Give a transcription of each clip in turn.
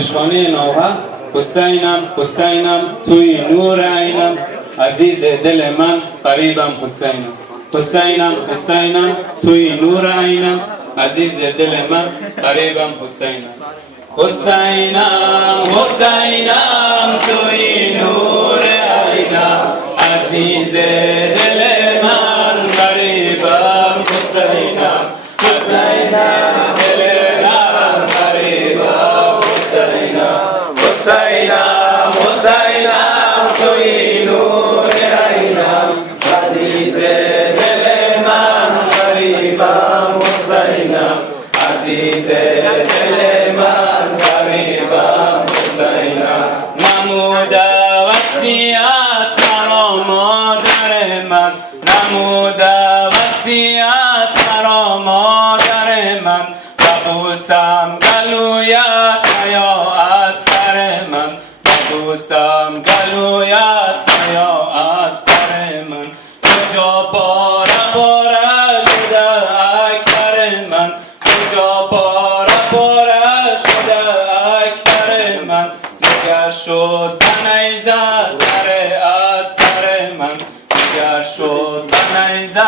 پشخانه نوحه حسینم حسینم توی نور عینم عزیز دل من قریبم حسینم حسینم حسینم توی نور عینم عزیز دل من قریبم حسینم حسینم حسینم توی نور عینم عزیز دل من قریبم حسینم حسینم دل من قریبم حسینم حسینم حسینم توی نور عینم عزیز دل من قریبم حسینم عزیز دل من قریبم حسینم نمود وصیت مرا مادر من نمود وصیت مرا مادر من ببوسم گلویت یا از پر من ببوسم گلویت یا از پر من کجا پاره پاره شده اکبر من کجا پاره پاره شده اکبر من نگر شد بنیزه سر از پر من نگر شد بنیزه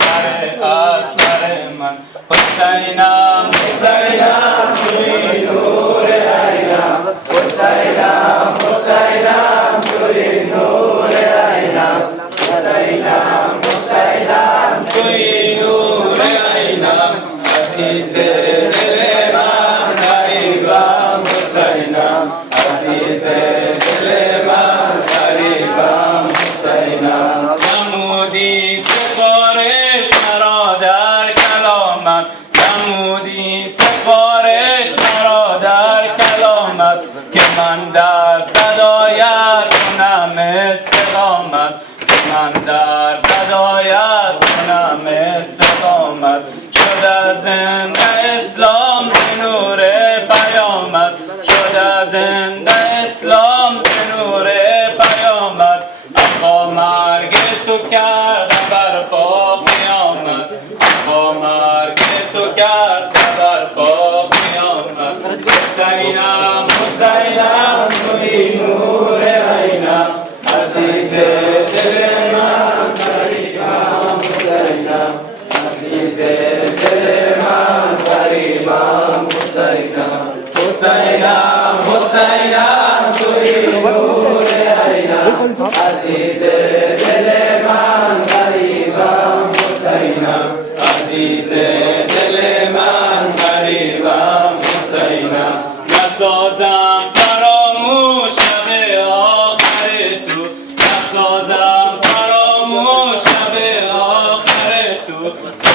سر از پر من حسینم حسینم توی نور عینم حسینم حسینم توی نور عینم حسینم حسینم توی نور عینم عزیز دل من قریبم حسینم عزیز دل من قریبم حسینم نمودی سفارش مرا در کلامت نمودی سفارش مرا در کلامت که من در صدایت کنم استقامت که من در صدایت کنم استقامت شده زنده اسلام به نور پیامت شده زنده اسلام به نور پیامت اما مرگ تو کرده برپا قیامت اما مرگ تو کرده برپا قیامت حسینم حسینم توی نور عینم عزیز دل من قریبم حسینم عزیز دل من قریبم حسینم حسینم حسینم توی نور عینم عزیز دل من قریبم حسینم عزیز دل من قریبم حسینم نسازم فراموش شب آخر تو نسازم فراموش شب آخر تو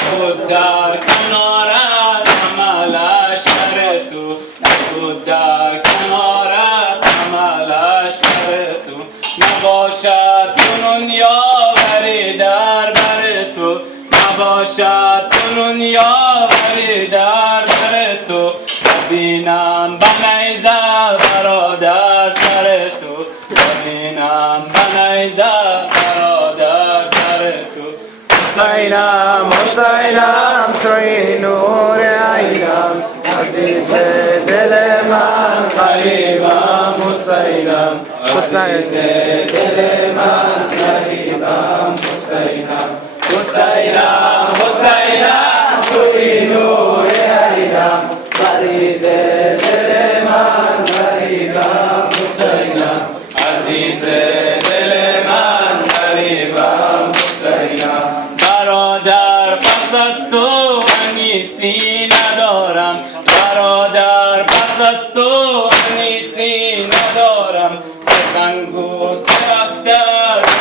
خود در کنارت عملش کر تو خود در کنارت عملش کر تو نباشد کنون یاوری در بر تو نباشد کنون یاوری در بر تو ببینم بنیزه برادر سر تو ببینم بنیزه برادر سر تو حسینم حسینم توی نور عینم عزیز دل من قریبم حسینم عزیز دل من قریبم حسینم حسینم حسینم توی نور عینم عزیز دل من قریبم حسینم عزیز دل من قریبم حسینم برادر پس از تو انیسی ندارم برادر پس از تو انیسی ندارم سخنگو که رفته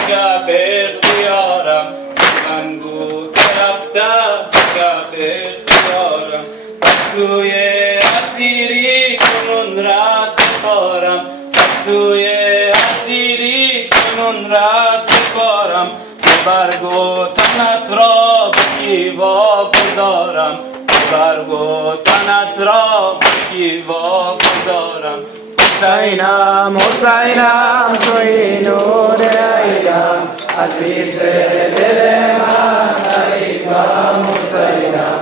گپ اختیارم سخنگو که رفته گپ اختیارم سوی اسیری کنون را سپارم سوی اسیری کنون را سپارم برگو تنت را بکی واگذارم برگو تنت را بکی واگذارم حسینم حسینم توی نور عینم عزیز دل من قریبم حسینم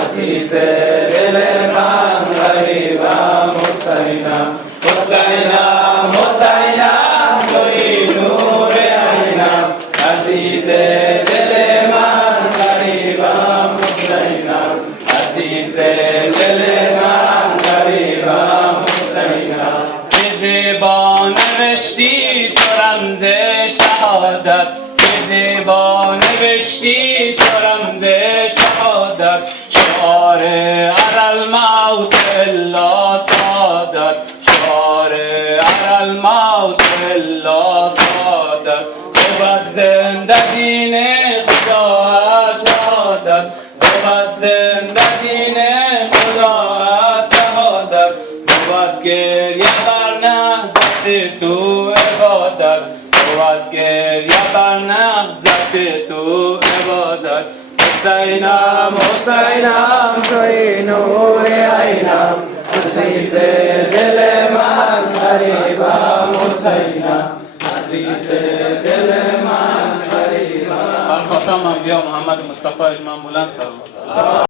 عزیز دل من قریبم حسینم حسینم حسینم توی نور عینم عزیز دل من غریبم حسینم عزیز دل من غریبم حسینم به زبان نوشتی تو رمز شهادت به زبان نوشتی تو رمز شهادت شعار الموت الا سعادت شعار الموت الا سعادت بود زنده دین خدا شهادت بود زنده دین خدا شهادت بود گریه بر نهضت تو عبادت بود گریه بر نهضت تو عبادت حسینم حسینم توی نور عینم عزیز دل من غریبم حسینم عزیز دل من غریبم. خاتم انبیا محمد مصطفی اجماع بلند سلام.